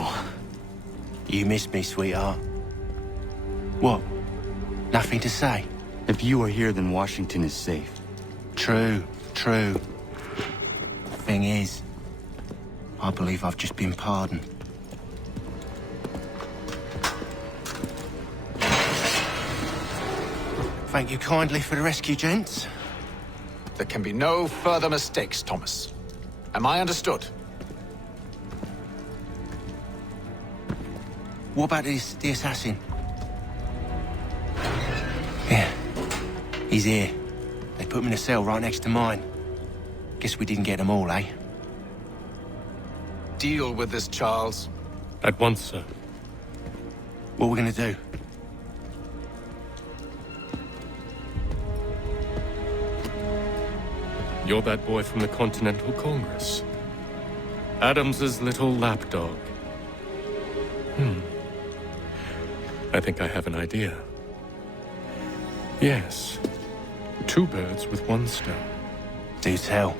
you. You missed me, sweetheart. What? Nothing to say? If you are here, then Washington is safe. True, true. Thing is, I believe I've just been pardoned. Thank you kindly for the rescue, gents. There can be no further mistakes, Thomas. Am I understood? What about the assassin? Yeah, he's here. They put him in a cell right next to mine. Guess we didn't get them all, eh? Deal with this, Charles. At once, sir. What are we gonna do? You're that boy from the Continental Congress. Adams's little lapdog. I think I have an idea. Yes. 2 birds with 1 stone. Do tell.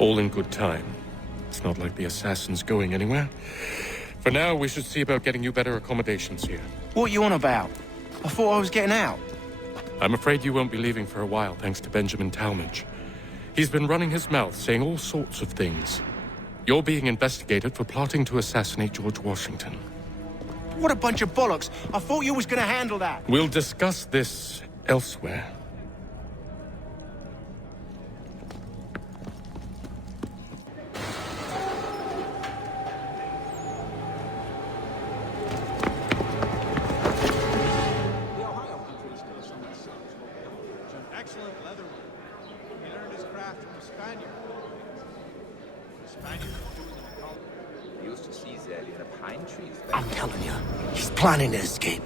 All in good time. It's not like the assassin's going anywhere. For now, we should see about getting you better accommodations here. What you on about? I thought I was getting out. I'm afraid you won't be leaving for a while, thanks to Benjamin Talmadge. He's been running his mouth, saying all sorts of things. You're being investigated for plotting to assassinate George Washington. What a bunch of bollocks. I thought you was gonna handle that. We'll discuss this elsewhere. Excellent leatherwork. He learned his craft from a Spaniard. The Spaniard was doing an occult. I used to see that in the pine trees. I'm telling you, he's planning to escape.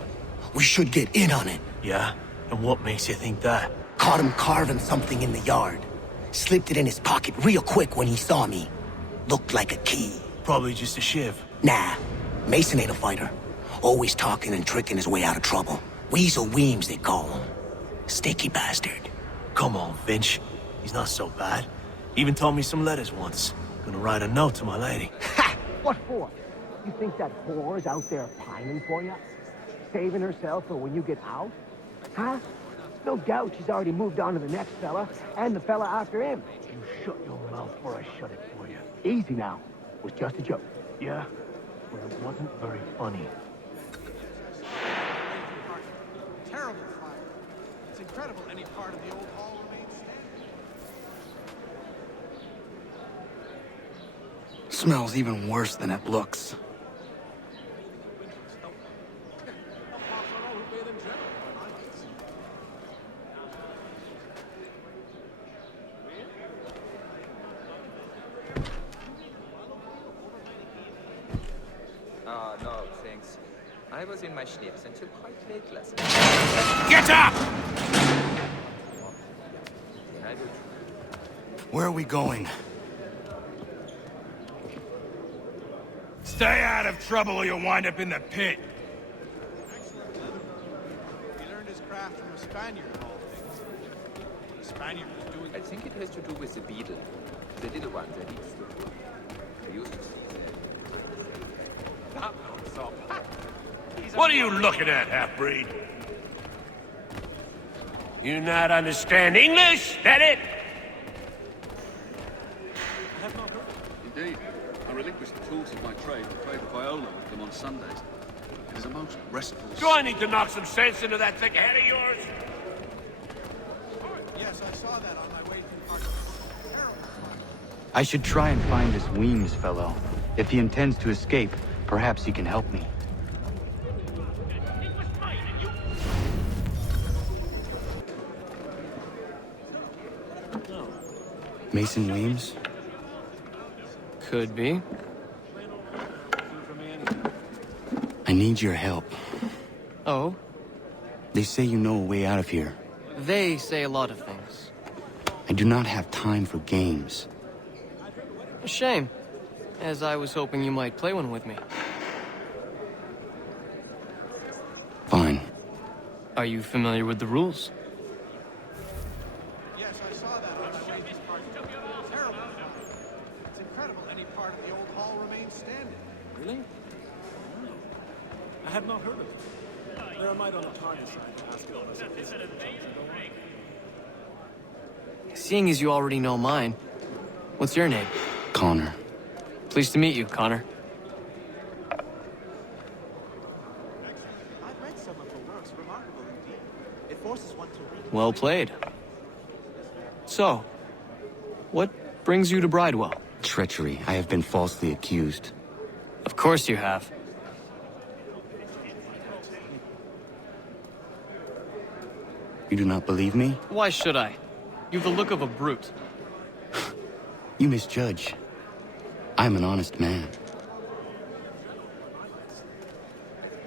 We should get in on it. Yeah? And what makes you think that? Caught him carving something in the yard. Slipped it in his pocket real quick when he saw me. Looked like a key. Probably just a shiv. Nah, Mason ain't a fighter. Always talking and tricking his way out of trouble. Weasel Weems, they call him. Sticky bastard. Come on, Finch. He's not so bad. Even told me some letters once. Gonna write a note to my lady. Ha! What for? You think that whore's out there pining for you? Saving herself for when you get out? Huh? No doubt she's already moved on to the next fella, and the fella after him. You shut your mouth or I shut it for you. Easy now. It was just a joke. Yeah? Well, it wasn't very funny. Terrible fire. It's incredible any part of the old hall remains standing. Smells even worse than it looks. No, thanks. I was in my schnips until quite late last night. Get up! I do. Where are we going? Stay out of trouble or you'll wind up in the pit. Excellent leatherwork. He learned his craft from a Spaniard, of all things. The Spaniard was doing... I think it has to do with the beetle. The little one that eats the wood. I used to see that. What are you looking at, half-breed? You not understand English? That it? Indeed. I relinquished the tools of my trade to play the viola with them on Sundays. It is a most restful... Do I need to knock some sense into that thick head of yours? Yes, I saw that on my way through part terrible fire. I should try and find this Weems fellow. If he intends to escape, perhaps he can help me. Mason Weems? Could be. I need your help. Oh? They say you know a way out of here. They say a lot of things. I do not have time for games. A shame, as I was hoping you might play one with me. Fine. Are you familiar with the rules? Yes, I saw that on my way through part terrible fire. It's incredible any part of the old hall remains standing. Really? I had not heard of it. There I might on the tardy side to ask about us at this junction, don't I? Seeing as you already know mine, what's your name? Connor. Pleased to meet you, Connor. I've read some of her works, remarkable indeed. It forces one to read. Well played. So, what brings you to Bridewell? Treachery. I have been falsely accused. Of course you have. You do not believe me? Why should I? You've the look of a brute. You misjudge. I'm an honest man.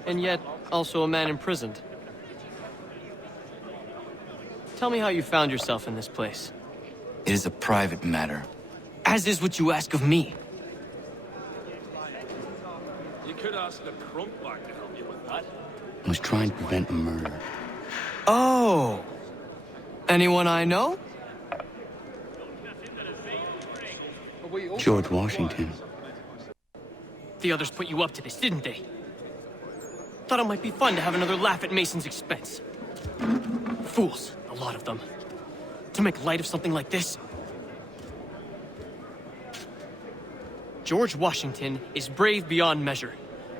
And yet, also a man imprisoned. Tell me how you found yourself in this place. It is a private matter. As is what you ask of me. You could ask the crunkbag to help you with that. I was trying to prevent a murder. Oh! Anyone I know? George Washington. The others put you up to this, didn't they? Thought it might be fun to have another laugh at Mason's expense. Fools, a lot of them. To make light of something like this. George Washington is brave beyond measure,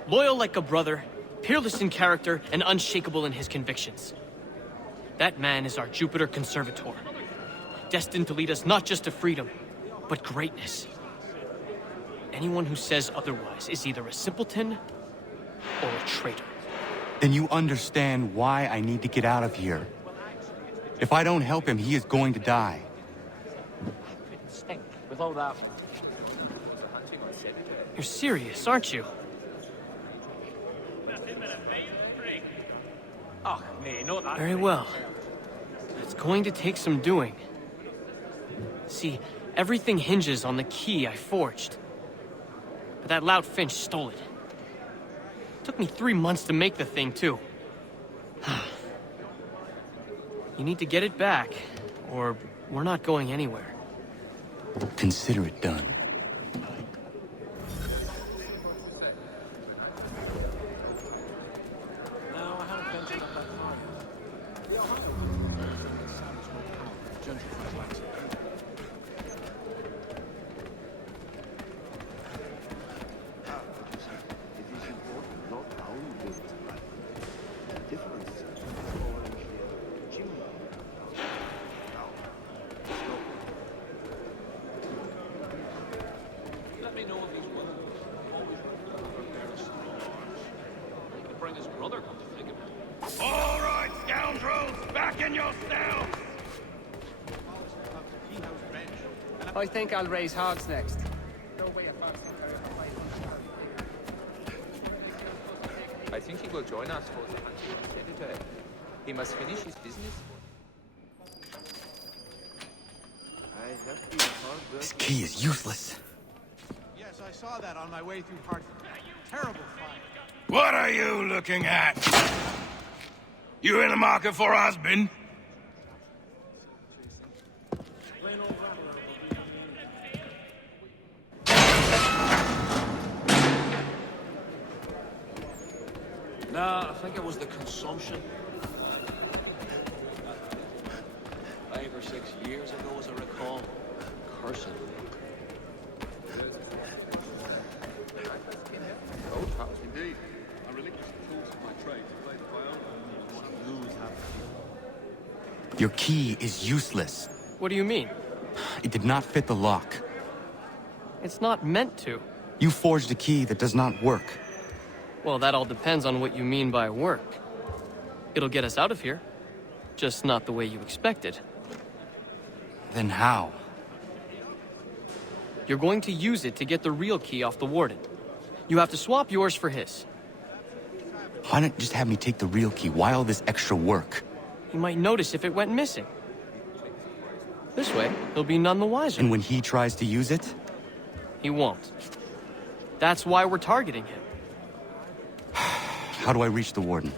loyal like a brother, peerless in character, and unshakable in his convictions. That man is our Jupiter Conservator, destined to lead us not just to freedom, but greatness. Anyone who says otherwise is either a simpleton or a traitor. Then you understand why I need to get out of here. If I don't help him, he is going to die. You're serious, aren't you? Very well. It's going to take some doing. See, everything hinges on the key I forged. But that lout Finch stole it. Took me 3 months to make the thing, too. You need to get it back, or we're not going anywhere. Consider it done. Now, I haven't ventured up that far yet. The Ohio Savage gentrified Lansing. Let me know if he's willing. Always prepare to small arms. He could bring his brother, come to think of it. All right, scoundrels, back in your cells! I think I'll raise hogs next. I think he will join us for the hunting on Saturday. He must finish his business. This key is useless. Yes, I saw that on my way through Hartford. Terrible fire. What are you looking at? You in the market for a husband? Nah, I think it was the consumption. 5 or 6 years ago, as I recall. Cursed. Indeed. I relinquished the tools of my trade to play the viola. Your key is useless. What do you mean? It did not fit the lock. It's not meant to. You forged a key that does not work. Well, that all depends on what you mean by work. It'll get us out of here. Just not the way you expected. Then how? You're going to use it to get the real key off the Warden. You have to swap yours for his. Why not just have me take the real key? Why all this extra work? He might notice if it went missing. This way, he'll be none the wiser. And when he tries to use it? He won't. That's why we're targeting him. How do I reach the Warden?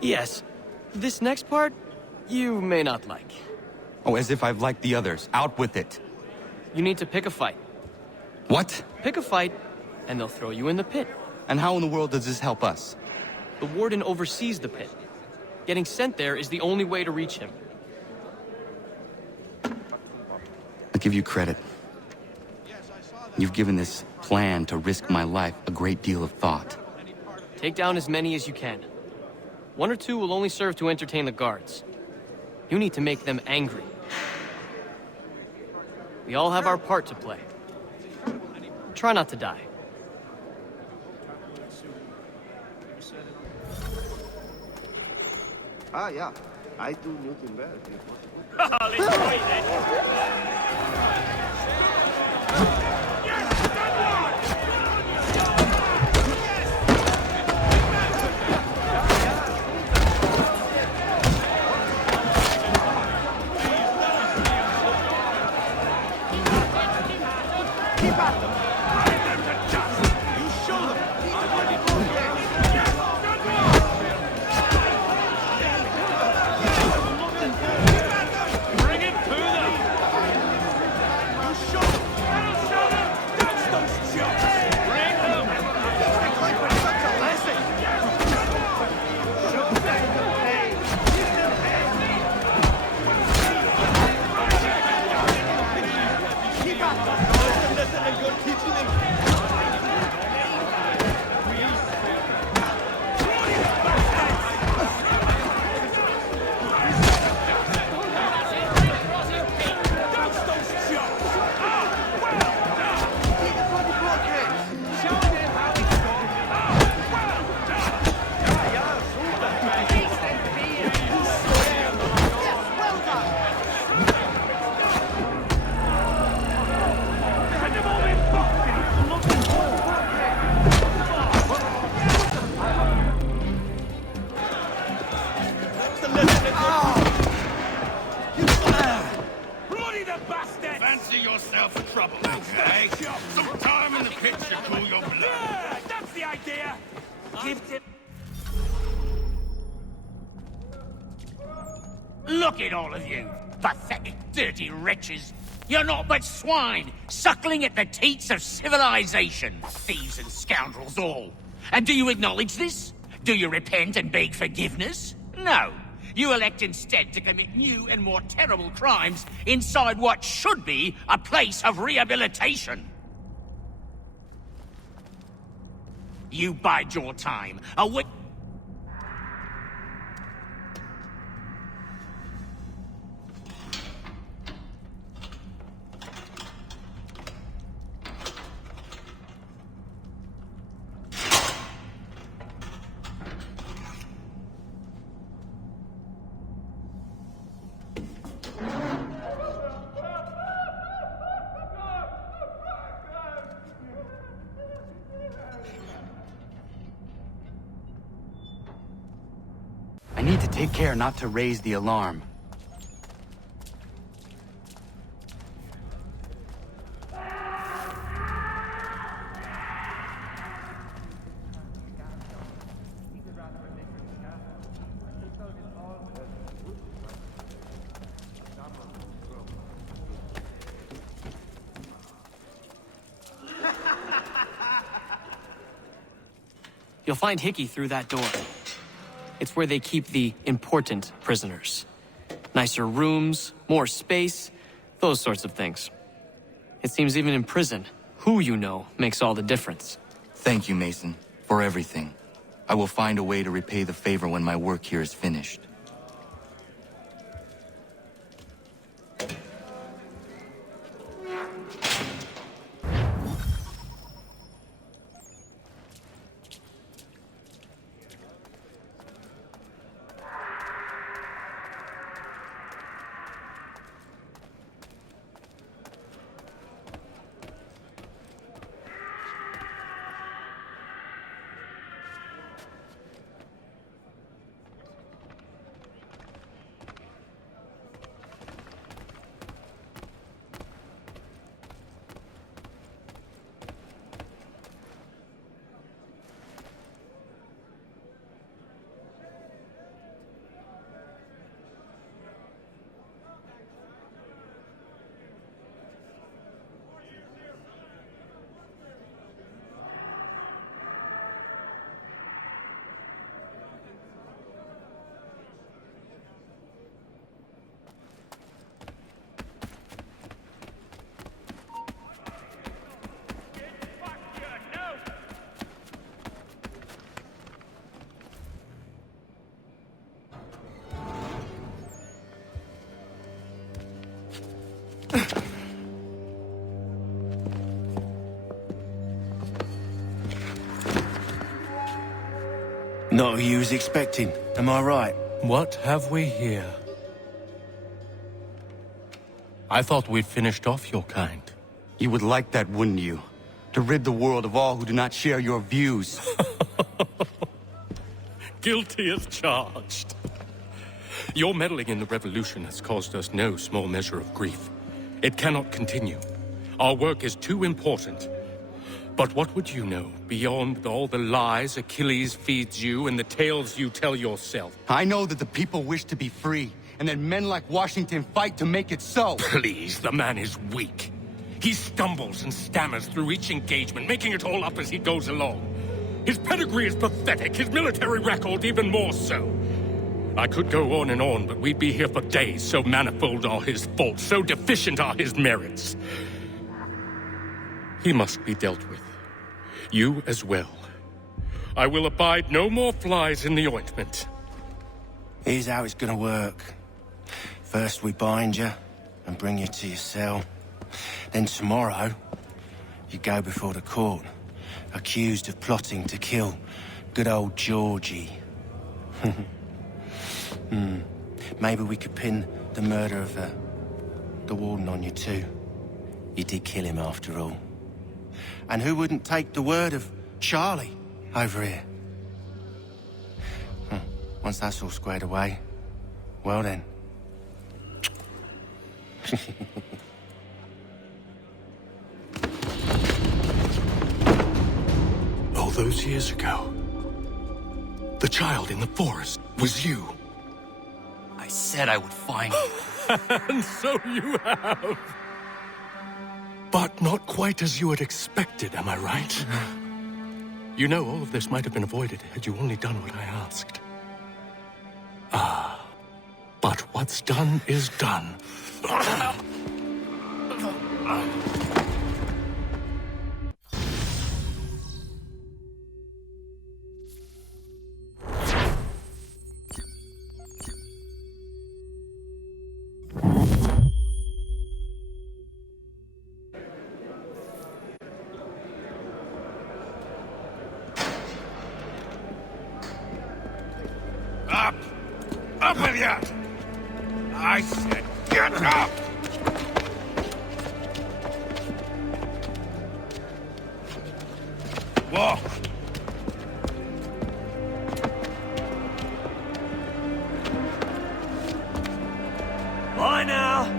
Yes. This next part, you may not like. Oh, as if I've liked the others. Out with it. You need to pick a fight. What? Pick a fight, and they'll throw you in the pit. And how in the world does this help us? The Warden oversees the pit. Getting sent there is the only way to reach him. I'll give you credit. You've given this plan to risk my life a great deal of thought. Take down as many as you can. 1 or 2 will only serve to entertain the guards. You need to make them angry. We all have our part to play. Try not to die. Ah, yeah. I do Newtonberg. Look at all of you, pathetic, dirty wretches. You're not but swine, suckling at the teats of civilization. Thieves and scoundrels all. And do you acknowledge this? Do you repent and beg forgiveness? No. You elect instead to commit new and more terrible crimes inside what should be a place of rehabilitation. You bide your time. I need to take care not to raise the alarm. You'll find Hickey through that door. It's where they keep the important prisoners. Nicer rooms, more space, those sorts of things. It seems even in prison, who you know makes all the difference. Thank you, Mason, for everything. I will find a way to repay the favor when my work here is finished. Not who you was expecting, am I right? What have we here? I thought we'd finished off your kind. You would like that, wouldn't you? To rid the world of all who do not share your views. Guilty as charged. Your meddling in the revolution has caused us no small measure of grief. It cannot continue. Our work is too important. But what would you know beyond all the lies Achilles feeds you and the tales you tell yourself? I know that the people wish to be free, and that men like Washington fight to make it so. Please, the man is weak. He stumbles and stammers through each engagement, making it all up as he goes along. His pedigree is pathetic, his military record even more so. I could go on and on, but we'd be here for days, so manifold are his faults, so deficient are his merits. He must be dealt with. You as well. I will abide no more flies in the ointment. Here's how it's gonna work. First we bind you and bring you to your cell. Then tomorrow, you go before the court, accused of plotting to kill good old Georgie. Maybe we could pin the murder of the Warden on you too. You did kill him after all. And who wouldn't take the word of Charlie over here? Once that's all squared away, well then. All those years ago, the child in the forest was you. I said I would find you. And so you have. But not quite as you had expected, am I right? You know, all of this might have been avoided had you only done what I asked. But what's done is done. Up! Up with you! I said, get up! Walk! Bye now!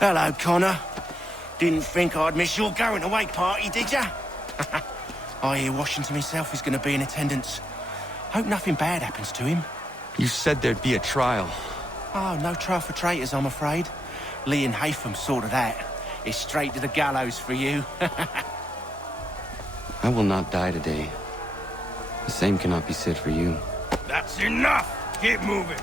Hello, Connor. Didn't think I'd miss your going-away party, did ya? I hear Washington himself is going to be in attendance. Hope nothing bad happens to him. You said there'd be a trial. Oh, no trial for traitors, I'm afraid. Lee and Haytham sorted that. It's straight to the gallows for you. I will not die today. The same cannot be said for you. That's enough! Keep moving!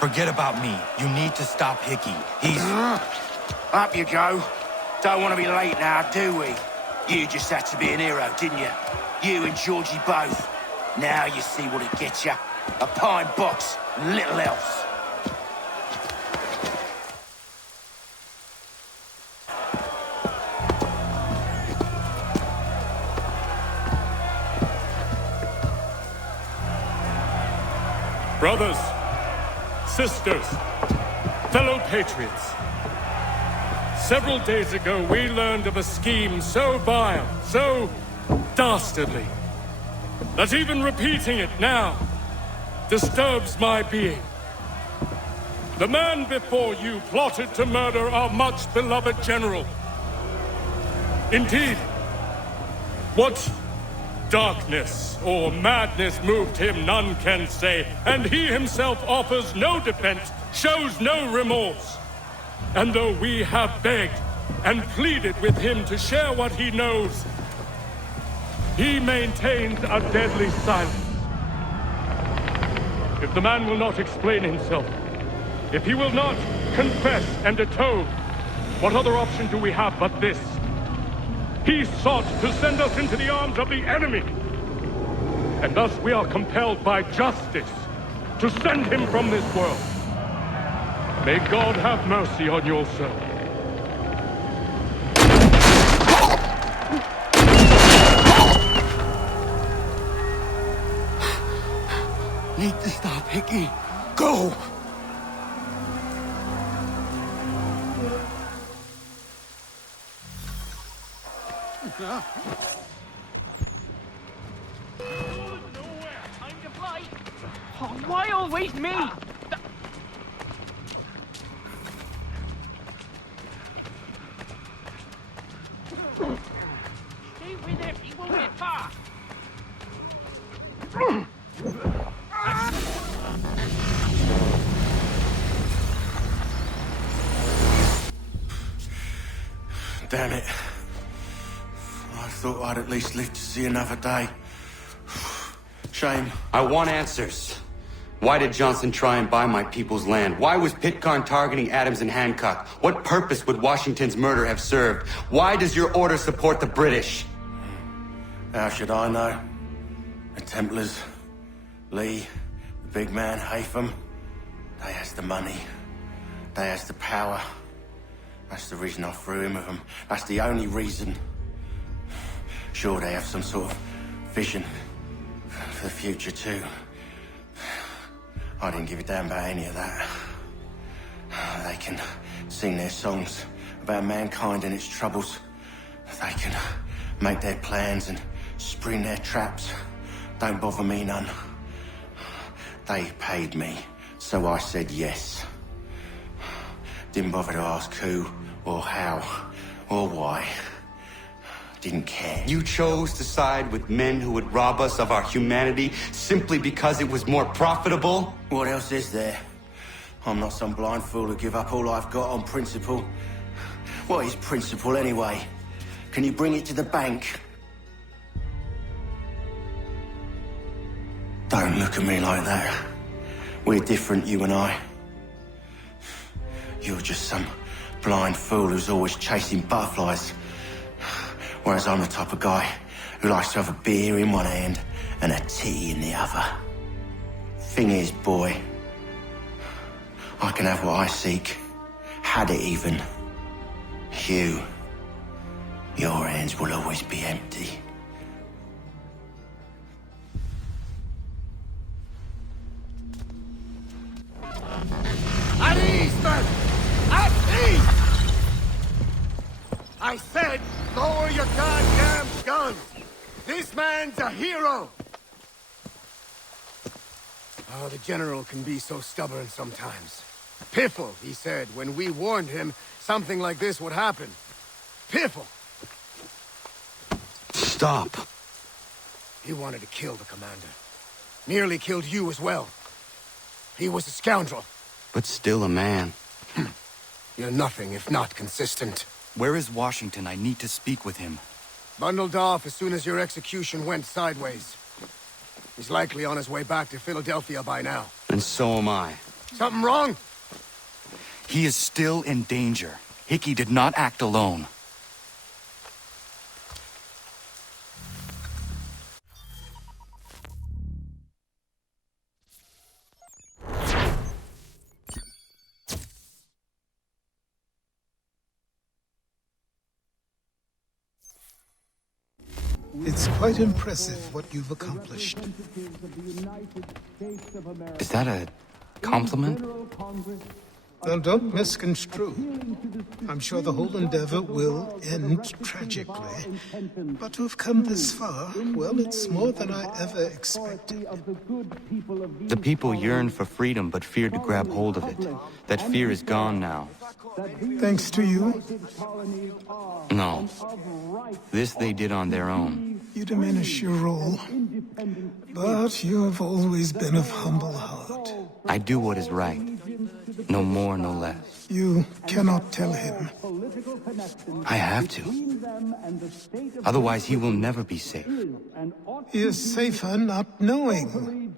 Forget about me. You need to stop Hickey. He's... Up you go. Don't want to be late now, do we? You just had to be an hero, didn't you? You and Georgie both. Now you see what it gets you. A pine box and little else. Brothers, sisters, fellow patriots. Several days ago, we learned of a scheme so vile, so dastardly, that even repeating it now disturbs my being. The man before you plotted to murder our much-beloved general. Indeed, what darkness or madness moved him, none can say, and he himself offers no defense, shows no remorse. And though we have begged and pleaded with him to share what he knows, he maintains a deadly silence. If the man will not explain himself, if he will not confess and atone, what other option do we have but this? He sought to send us into the arms of the enemy. And thus we are compelled by justice to send him from this world. May God have mercy on your soul. Need to stop Hickey. Go! Oh, why always me? Stay with him, he won't get far. Damn it. I thought I'd at least live to see another day. Shame. I want answers. Why did Johnson try and buy my people's land? Why was Pitcairn targeting Adams and Hancock? What purpose would Washington's murder have served? Why does your order support the British? How should I know? The Templars, Lee, the big man, Haytham, they has the money. They has the power. That's the reason I threw in with them. That's the only reason. Sure, they have some sort of vision for the future too. I didn't give a damn about any of that. They can sing their songs about mankind and its troubles. They can make their plans and spring their traps. Don't bother me none. They paid me, so I said yes. Didn't bother to ask who, or how, or why. Didn't care. You chose to side with men who would rob us of our humanity simply because it was more profitable? What else is there? I'm not some blind fool to give up all I've got on principle. What is principle anyway? Can you bring it to the bank? Don't look at me like that. We're different, you and I. You're just some blind fool who's always chasing butterflies. Whereas I'm the type of guy who likes to have a beer in one hand and a tea in the other. Thing is, boy, I can have what I seek. Had it even. Your hands will always be empty. At ease, men! At ease! I said, lower your goddamn guns! This man's a hero! Oh, the General can be so stubborn sometimes. Piffle, he said, when we warned him something like this would happen. Piffle! Stop. He wanted to kill the commander. Nearly killed you as well. He was a scoundrel. But still a man. You're nothing if not consistent. Where is Washington? I need to speak with him. Bundled off as soon as your execution went sideways. He's likely on his way back to Philadelphia by now. And so am I. Something wrong? He is still in danger. Hickey did not act alone. It's quite impressive what you've accomplished. Is that a compliment? Now, don't misconstrue. I'm sure the whole endeavor will end tragically. But to have come this far, well, it's more than I ever expected. The people yearned for freedom but feared to grab hold of it. That fear is gone now. Thanks to you? No. This they did on their own. You diminish your role. But you have always been of humble heart. I do what is right. No more, no less. You cannot tell him. I have to. Otherwise, he will never be safe. He is safer not knowing.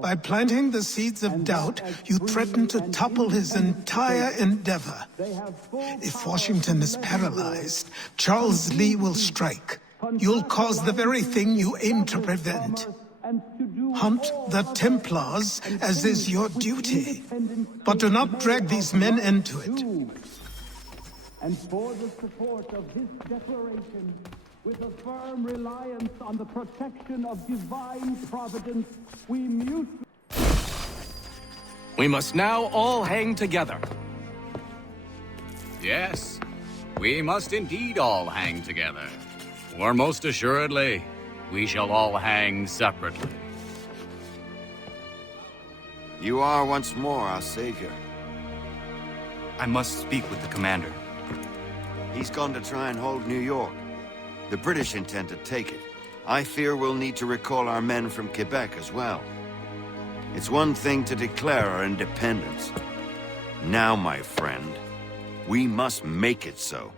By planting the seeds of doubt, you threaten to topple his entire endeavor. If Washington is paralyzed, Charles Lee will strike. You'll cause the very thing you aim to prevent. Hunt the Templars, as is your duty. But do not drag these men into it. And for the support of this declaration, with a firm reliance on the protection of divine providence, we mutually... We must now all hang together. Yes, we must indeed all hang together. Or most assuredly, we shall all hang separately. You are once more our savior. I must speak with the commander. He's gone to try and hold New York. The British intend to take it. I fear we'll need to recall our men from Quebec as well. It's one thing to declare our independence. Now, my friend, we must make it so.